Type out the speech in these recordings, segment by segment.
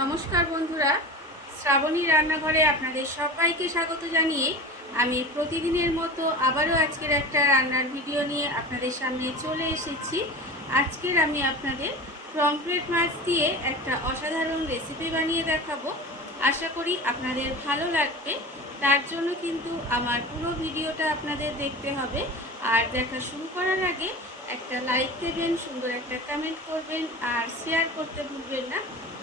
নমস্কার বন্ধুরা, শ্রাবণী রান্নাঘরে আপনাদের সবাইকে স্বাগত জানিয়ে আমি প্রতিদিনের মতো আবারও আজকের একটা রান্নার ভিডিও নিয়ে আপনাদের সামনে চলে এসেছি। আজকের আমি আপনাদের পমফ্রেট মাছ দিয়ে একটা অসাধারণ রেসিপি বানিয়ে দেখাবো। আশা করি আপনাদের ভালো লাগবে। তার জন্য কিন্তু আমার পুরো ভিডিওটা আপনাদের দেখতে হবে। আর দেখা শুরু করার আগে একটা লাইক দেবেন, সুন্দর একটা কমেন্ট করবেন আর শেয়ার করতে ভুলবেন না।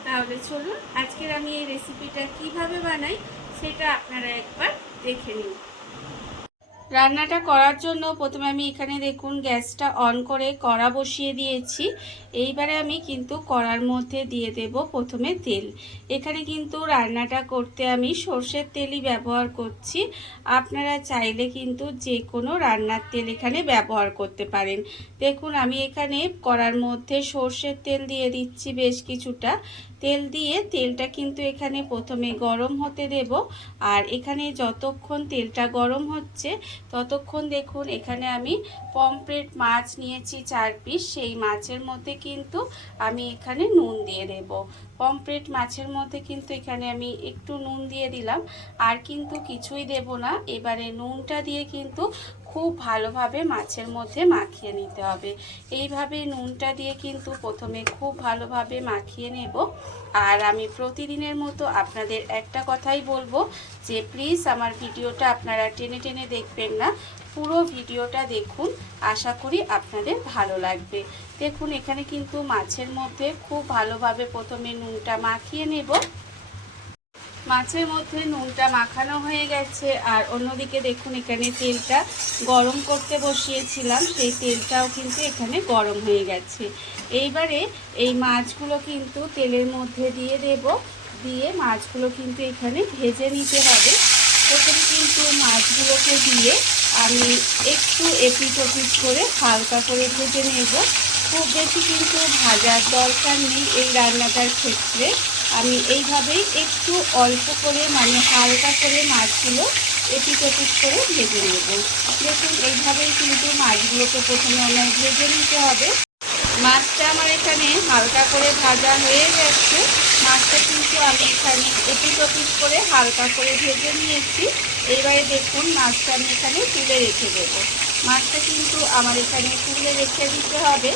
তাহলে চলুন আজকের আমি এই রেসিপিটা কিভাবে বানাই সেটা আপনারা একবার দেখে নিন। রান্নাটা করার জন্য প্রথমে আমি এখানে দেখুন গ্যাসটা অন করে কড়া বসিয়ে দিয়েছি। এইবারে আমি কিন্তু কড়ার মধ্যে দিয়ে দেব প্রথমে তেল। এখানে কিন্তু রান্নাটা করতে আমি সর্ষের তেলই ব্যবহার করছি। আপনারা চাইলে কিন্তু যে কোনো রান্নার তেল এখানে ব্যবহার করতে পারেন। দেখুন আমি এখানে কড়ার মধ্যে সর্ষের তেল দিয়ে দিচ্ছি বেশ কিছুটা। তেল দিয়ে তেলটা কিন্তু এখানে প্রথমে গরম হতে দেব। আর এখানে যতক্ষণ তেলটা গরম হচ্ছে ততক্ষণ দেখুন এখানে আমি পমফ্রেট মাছ নিয়েছি 4 পিস। সেই মাছের মধ্যে কিন্তু আমি এখানে নুন দিয়ে দেব। পমফ্রেট মাছের মধ্যে কিন্তু এখানে আমি একটু নুন দিয়ে দিলাম, আর কিন্তু কিছুই দেব না। এবারে নুনটা দিয়ে কিন্তু খুব ভালোভাবে মাছের মধ্যে মাখিয়ে নিতে হবে। এইভাবে নুনটা দিয়ে কিন্তু প্রথমে খুব ভালোভাবে মাখিয়ে নেব। আর আমি প্রতিদিনের মতো আপনাদের একটা কথাই বলবো যে প্লিজ আমার ভিডিওটা আপনারা টেনে টেনে দেখবেন না, পুরো ভিডিওটা দেখুন। আশা করি আপনাদের ভালো লাগবে। দেখুন এখানে কিন্তু মাছের মধ্যে খুব ভালোভাবে প্রথমে নুনটা মাখিয়ে নেব। মাছের মধ্যে নুনটা মাখানো হয়ে গেছে। আর অন্যদিকে দেখুন এখানে তেলটা গরম করতে বসিয়েছিলাম, সেই তেলটাও কিন্তু এখানে গরম হয়ে গেছে। এইবারে এই মাছগুলো কিন্তু তেলের মধ্যে দিয়ে দেব। দিয়ে মাছগুলো কিন্তু এখানে ভেজে নিতে হবে। প্রথমে কিন্তু মাছগুলোকে দিয়ে আমি একটু এপিট ওপিট করে হালকা করে ভেজে নেব। খুব বেশি কিন্তু ভাজার দরকার নেই এই রান্নাটার ক্ষেত্রে। আমি এইভাবেই একটু অল্প করে হালকা করে মাছগুলো এপিট ওপিট করে ভেজে নেব। দেখুন এইভাবেই কিন্তু মাছগুলোকে প্রথমে আমার ভেজে নিতে হবে। মাছটা আমার এখানে হালকা করে ভাজা হয়ে গেছে। মাছটা কিন্তু আমি এখানে এপিট ওপিট করে হালকা করে ভেজে নিয়েছি। এবারে দেখুন মাছটা আমি এখানে তুলে রেখে দেবো। মাছটা কিন্তু আমার এখানে তুলে রেখে দিতে হবে।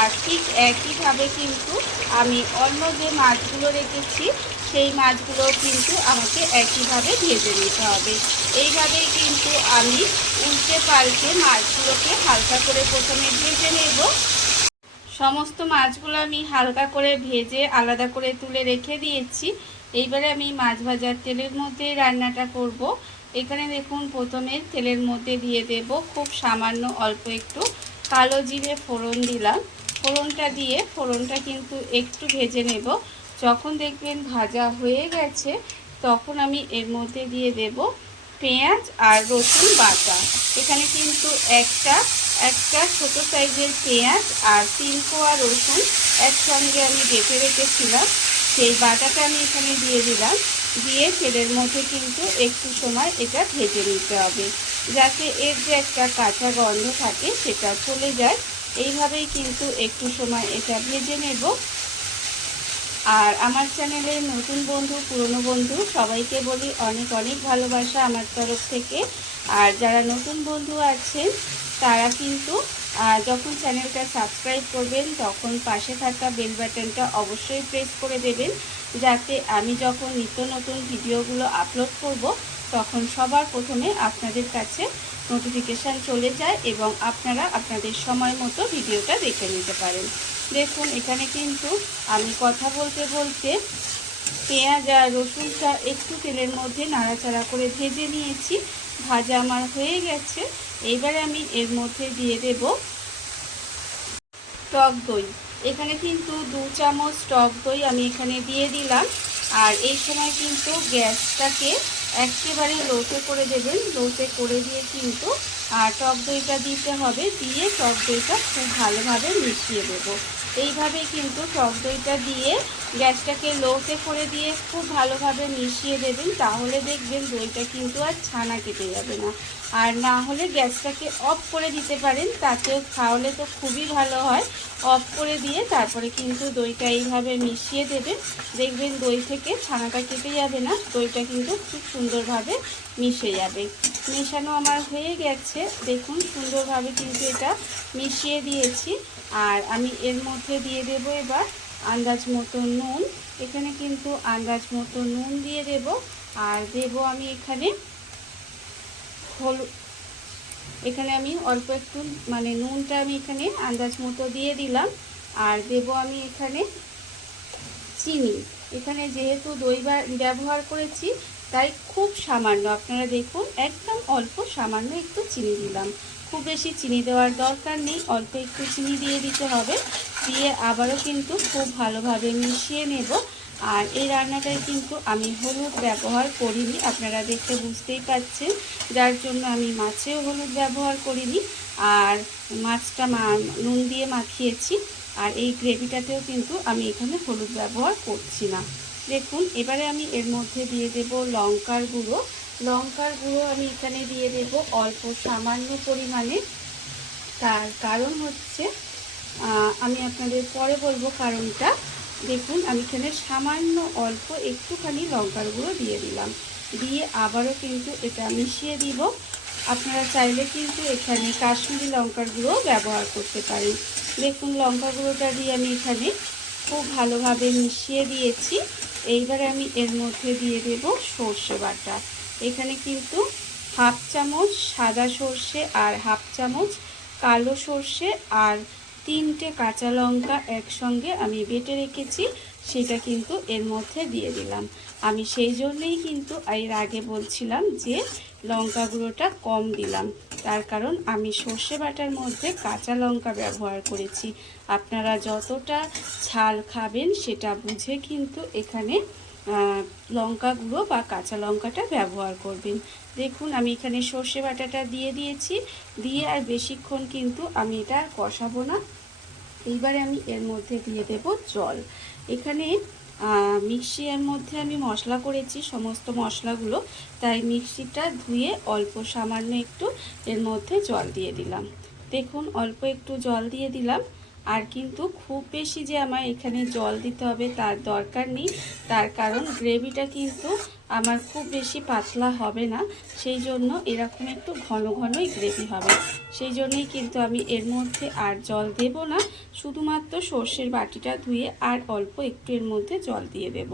আর ঠিক একইভাবে কিন্তু আমি অন্য যে মাছগুলো রেখেছি সেই মাছগুলো কিন্তু আমাকে একইভাবে ভেজে নিতে হবে। এইভাবেই কিন্তু আমি উল্টে পাল্টে মাছগুলোকে হালকা করে প্রথমে ভেজে নেব। সমস্ত মাছগুলো আমি হালকা করে ভেজে আলাদা করে তুলে রেখে দিয়েছি। এইবারে আমি মাছ ভাজার তেলের মধ্যে রান্নাটা করব। এখানে দেখুন প্রথমে তেলের মধ্যে দিয়ে দেব খুব সামান্য অল্প একটু কালো জিরে ফোড়ন দিলাম। ফোড়নটা দিয়ে ফোড়নটা কিন্তু একটু ভেজে নেব। যখন দেখবেন ভাজা হয়ে গেছে তখন আমি এর মধ্যে দিয়ে দেব পেঁয়াজ আর রসুন বাটা। এখানে কিন্তু একটা ছোট সাইজের পেঁয়াজ আর 3 কোয়া রসুন একসঙ্গে আমি বেটে রেখেছিলাম, সেই বাটাটা আমি এখানে দিয়ে দিলাম। দিয়ে তেলের মধ্যে কিন্তু একটু সময় এটা ভেজে নিতে হবে, যাতে এর যে একটা কাঁচা গন্ধ থাকে সেটা চলে যায়। এইভাবেই কিন্তু একটু সময় এটা ভেজে নেব। আর আমার চ্যানেলের নতুন বন্ধু পুরনো বন্ধু সবাইকে বলি অনেক অনেক ভালোবাসা আমার তরফ থেকে। আর যারা নতুন বন্ধু আছেন তারা কিন্তু যখন চ্যানেলটা সাবস্ক্রাইব করবেন তখন পাশে থাকা বেল বাটনটা অবশ্যই প্রেস করে দেবেন, যাতে আমি যখন নিত্য নতুন ভিডিওগুলো আপলোড করব তখন সবার প্রথমে আপনাদের কাছে নোটিফিকেশান চলে যায় এবং আপনারা আপনাদের সময় মতো ভিডিওটা দেখে নিতে পারেন। দেখুন এখানে কিন্তু আমি কথা বলতে বলতে পেঁয়াজ আর রসুনটা একটু তেলের মধ্যে নাড়াচাড়া করে ভেজে নিয়েছি। ভাজা আমার হয়ে গেছে। এইবারে আমি এর মধ্যে দিয়ে দেব টক দই। এখানে কিন্তু 2 চামচ টক দই আমি এখানে দিয়ে দিলাম। আর এই সময় কিন্তু গ্যাসটাকে একেবারে লোতে করে দেবেন। লোতে করে দিয়ে কিন্তু টক দইটা দিতে হবে। দিয়ে টক দইটা খুব ভালোভাবে মিশিয়ে দেব। এইভাবেই কিন্তু টক দইটা দিয়ে গ্যাসটাকে লোতে করে দিয়ে খুব ভালোভাবে মিশিয়ে দেবেন। তাহলে দেখবেন দইটা কিন্তু আর ছানা কেটে যাবে না। আর না হলে গ্যাসটাকে অফ করে দিতে পারেন, তাতেও খাওয়ালে তো খুবই ভালো হয়। অফ করে দিয়ে তারপরে কিন্তু দইটা এইভাবে মিশিয়ে দেবেন, দেখবেন দই থেকে ছানাটা কেটে যাবে না, দইটা কিন্তু খুব সুন্দরভাবে মিশে যাবে। মেশানো আমার হয়ে গেছে, দেখুন সুন্দরভাবে কিন্তু এটা মিশিয়ে দিয়েছি। আর আমি এর মধ্যে দিয়ে দেব এবার আন্দাজ মতো নুন। এখানে কিন্তু আন্দাজ মতো নুন দিয়ে দেব। আর দেব আমি এখানে হলুদ, এখানে আমি অল্প একটু মানে নুনটা আমি এখানে আন্দাজ মতো দিয়ে দিলাম। আর দেব আমি এখানে চিনি। এখানে যেহেতু দই ব্যবহার করেছি তাই খুব সামান্য, আপনারা দেখুন একদম অল্প সামান্য একটু চিনি দিলাম। খুব বেশি চিনি দেওয়ার দরকার নেই, অল্প একটু চিনি দিয়ে দিতে হবে। দিয়ে আবারও কিন্তু খুব ভালোভাবে মিশিয়ে নেব। আর এই রান্নাটায় কিন্তু আমি হলুদ ব্যবহার করিনি, আপনারা দেখতে বুঝতেই পারছেন, যার জন্য আমি মাছেও হলুদ ব্যবহার করিনি। আর মাছটা নুন দিয়ে মাখিয়েছি। আর এই গ্রেভিটাতেও কিন্তু আমি এখানে হলুদ ব্যবহার করছি না। দেখুন এবারে আমি এর মধ্যে দিয়ে দেব লঙ্কার গুঁড়ো। লঙ্কার গুঁড়ো আমি এখানে দিয়ে দেব অল্প সামান্য পরিমাণে। তার কারণ হচ্ছে আমি আপনাদের পরে বলবো কারণটা। দেখুন আমি এখানে সামান্য অল্প একটুখানি লঙ্কার গুঁড়ো দিয়ে দিলাম। দিয়ে আবারও কিন্তু এটা মিশিয়ে দিব। আপনারা চাইলে কিন্তু এখানে কাশ্মীরি লঙ্কার গুঁড়ো ব্যবহার করতে পারেন। দেখুন লঙ্কা গুঁড়োটা দিয়ে আমি এখানে খুব ভালোভাবে মিশিয়ে দিয়েছি। এইবারে আমি এর মধ্যে দিয়ে দেব সর্ষে বাটা। এখানে কিন্তু হাফ চামচ সাদা সর্ষে আর হাফ চামচ কালো সর্ষে আর 3টে কাঁচা লঙ্কা একসঙ্গে আমি বেটে রেখেছি, সেটা কিন্তু এর মধ্যে দিয়ে দিলাম। আমি সেই জন্যেই কিন্তু এর আগে বলছিলাম যে লঙ্কা গুঁড়োটা কম দিলাম, তার কারণ আমি সর্ষে বাটার মধ্যে কাঁচা লঙ্কা ব্যবহার করেছি। আপনারা যতটা ঝাল খাবেন সেটা বুঝে কিন্তু এখানে লঙ্কা গুঁড়ো বা কাঁচা লঙ্কাটা ব্যবহার করবেন। দেখুন আমি এখানে সর্ষে বাটাটা দিয়ে দিয়েছি, দিয়ে আর বেশিক্ষণ কিন্তু আমি এটা কষাবো না। এইবারে আমি এর মধ্যে দিয়ে দেব জল। এখানে মিক্সির মধ্যে আমি মশলা করেছি সমস্ত মশলাগুলো, তাই মিক্সিটা ধুয়ে অল্প সামান্য একটু এর মধ্যে জল দিয়ে দিলাম। দেখুন অল্প একটু জল দিয়ে দিলাম। আর কিন্তু খুব বেশি যে আমার এখানে জল দিতে হবে তার দরকার নেই, তার কারণ গ্রেভিটা কিন্তু আমার খুব বেশি পাতলা হবে না, সেই জন্য এরকম একটু ঘন ঘনই গ্রেভি হবে। সেই জন্যই কিন্তু আমি এর মধ্যে আর জল দেব না, শুধুমাত্র সর্ষের বাটিটা ধুয়ে আর অল্প একটু এর মধ্যে জল দিয়ে দেব।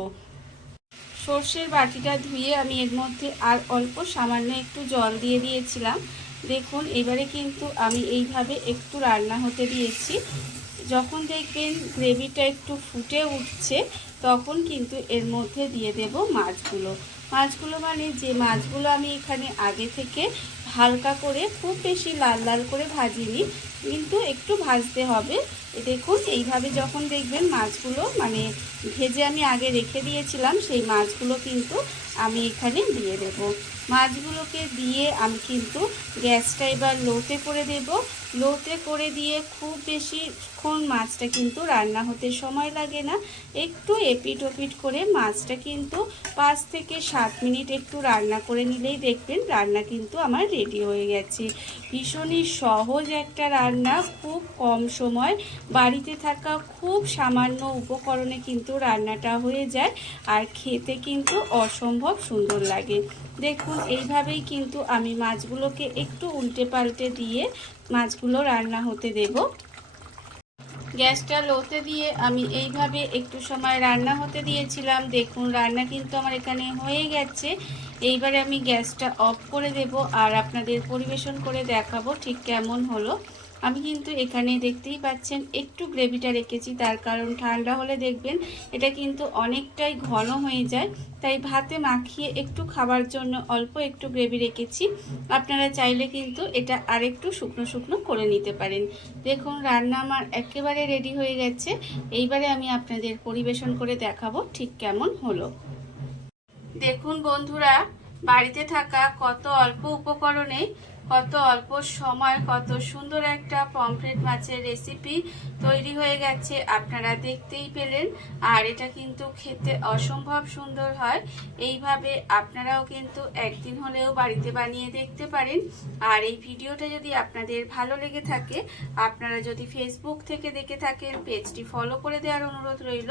সর্ষের বাটিটা ধুয়ে আমি এর মধ্যে আর অল্প সামান্য একটু জল দিয়ে দিয়েছিলাম। দেখুন এবারে কিন্তু আমি এইভাবে একটু রান্না হতে দিয়েছি। যখন দেখবেন গ্রেভিটা একটু ফুটে উঠছে তখন কিন্তু এর মধ্যে দিয়ে দেব মাছগুলো। মাছগুলো মানে যে মাছগুলো আমি এখানে আগে থেকে হালকা করে, খুব বেশি লাল লাল করে ভাজিনি, কিন্তু একটু ভাজতে হবে। দেখুন এইভাবে যখন দেখবেন মাছগুলো মানে ভেজে আমি আগে রেখে দিয়েছিলাম, সেই মাছগুলো কিন্তু আমি এখানে দিয়ে দেব। মাছগুলোকে দিয়ে আমি কিন্তু গ্যাসটা এবার লোতে করে দেব। লোতে করে দিয়ে খুব বেশিক্ষণ মাছটা কিন্তু রান্না হতে সময় লাগে না, একটু এপিট ওপিট করে মাছটা কিন্তু 5 থেকে 7 মিনিট একটু রান্না করে নিলেই দেখবেন রান্না কিন্তু আমার রেডি হয়ে গেছে। ভীষণই সহজ একটা রান্না, খুব কম সময় বাড়িতে থাকা খুব সামান্য উপকরণে কিন্তু রান্নাটা হয়ে যায়, আর খেতে কিন্তু অসম্ভব সুন্দর লাগে। দেখুন এইভাবেই কিন্তু আমি মাছগুলোকে একটু উল্টে পাল্টে দিয়ে মাছগুলো রান্না হতে দেব। গ্যাসটা লোতে দিয়ে আমি এইভাবে একটু সময় রান্না হতে দিয়েছিলাম। দেখুন রান্না কিন্তু আমার এখানে হয়ে গেছে। এইবারে আমি গ্যাসটা অফ করে দেব আর আপনাদের পরিবেশন করে দেখাবো ঠিক কেমন হলো। আমি কিন্তু এখানে দেখতেই পাচ্ছেন একটু গ্রেভিটা রেখেছি, তার কারণ ঠান্ডা হলে দেখবেন এটা কিন্তু অনেকটাই ঘন হয়ে যায়, তাই ভাতে মাখিয়ে একটু খাবার জন্য অল্প একটু গ্রেভি রেখেছি। আপনারা চাইলে কিন্তু এটা আরেকটু শুকনো শুকনো করে নিতে পারেন। দেখুন রান্না আমার একেবারে রেডি হয়ে গেছে। এইবারে আমি আপনাদের পরিবেশন করে দেখাবো ঠিক কেমন হলো। দেখুন বন্ধুরা, বাড়িতে থাকা কত অল্প উপকরণে কত অল্প সময় কত সুন্দর একটা পমফ্রেট মাছের রেসিপি তৈরি হয়ে গেছে, আপনারা দেখতেই পেলেন। আর এটা কিন্তু খেতে অসম্ভব সুন্দর হয়। এইভাবে আপনারাও কিন্তু একদিন হলেও বাড়িতে বানিয়ে দেখতে পারেন। আর এই ভিডিওটা যদি আপনাদের ভালো লেগে থাকে, আপনারা যদি ফেসবুক থেকে দেখে থাকেন পেজটি ফলো করে দেওয়ার অনুরোধ রইল।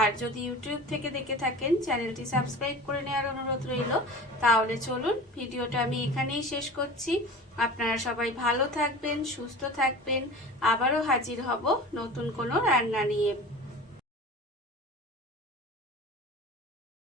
আর যদি ইউটিউব থেকে দেখে থাকেন চ্যানেলটি সাবস্ক্রাইব করে নেওয়ার অনুরোধ রইল। তাহলে চলুন ভিডিওটা আমি এখানেই শেষ করছি। আপনারা সবাই ভালো থাকবেন, সুস্থ থাকবেন। আবারও হাজির হব নতুন কোনো রান্না নিয়ে।